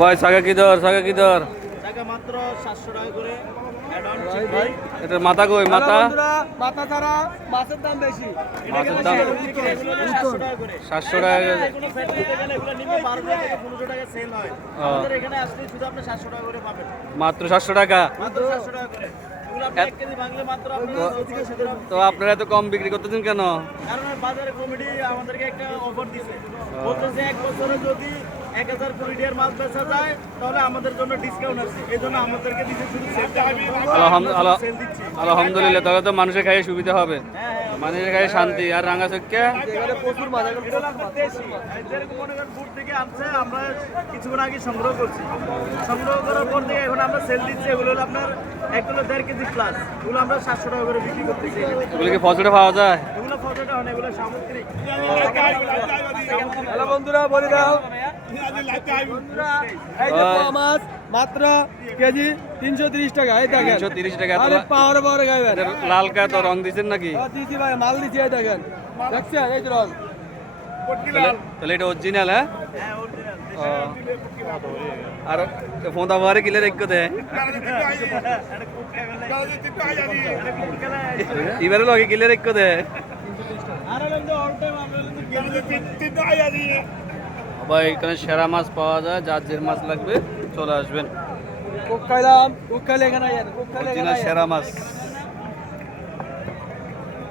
ভাই সাগা কি দর সাগা কি দর টাকা মাত্র 700 টাকা করে অ্যাডভান্স ভাই ভাই এটা মাথা কই মাথা মাথা ছাড়া মাছের দাম বেশি। মাছের দাম 700 টাকা করে 700 টাকা কোনো ফ্যাট দিতে গেলে এগুলো নিম্ন 12 টাকা থেকে 15 টাকা সেল হয় আমাদের এখানে আসলে শুধু আপনি 700 টাকা করে পাবেন মাত্র 700 টাকা। মাত্র 700 টাকা করে এগুলো আপনি 1 কেজি ভাঙলে মাত্র আপনি 600 টাকা। তো আপনারা এত কম বিক্রি করতেছেন কেন? কারণ বাজারে কমিটি আমাদেরকে একটা অফার দিছে, বলতেছে 1 বছরে যদি 1000 কোটি টাকার মাল বেচা যায় তাহলে আমাদের জন্য ডিসকাউন্ট আছে, এই জন্য আমাদেরকে দিচ্ছে শুধু সেলটা। সেল দিচ্ছি। আলহামদুলিল্লাহ, তাহলে তো মানুষের খাইয়ে সুবিধা হবে, মানুষের খাইয়ে শান্তি। আর রাঙা চক্কে এখানে প্রচুর মাছ এখন এটা হলো আপনার দেশি। যেরকম মনে করেন দূর থেকে আনছে, আমরা কিছুক্ষণ আগে সংগ্রহ করছি, সংগ্রহ করার পর থেকে এখন আমরা সেল দিচ্ছি। এগুলো হলো আপনার 1 কিলো 1.5 কেজি প্লাস, এগুলো আমরা 700 টাকা করে বিক্রি করতেছি। এগুলো কি ফসলে পাওয়া যায়? এগুলো ফটোটা হয় না, এগুলো সামুদ্রিক। হ্যালো বন্ধুরা, বলে দাও বন্ধুরা, এই যে পোয়া মাছ মাত্র কেজি 330 টাকা। এই দেখেন 330 টাকা। আরে পাওয়ারে পাওয়ারে গাইবেন। এটার লাল কা তো রং দিচ্ছেন নাকি? দিছি ভাই, মাল দিছি। এই দেখেন, দেখছেন এই যে রং। তাহলে এটা অরিজিনাল? হ্যাঁ। হ্যাঁ, original, আর ফোঁদা বারে কিলে রেখে দে এবারে লগে কিলে রেখে দে ভাই। এখানে সেরা মাছ পাওয়া যায়, যার যে মাছ লাগবে চলে আসবেন। কোক খাইলাম, কোক খাইলে এখানে আইয়েন, কোক খাইলে এখানে অরিজিনাল আইয়েন। সেরা মাছ।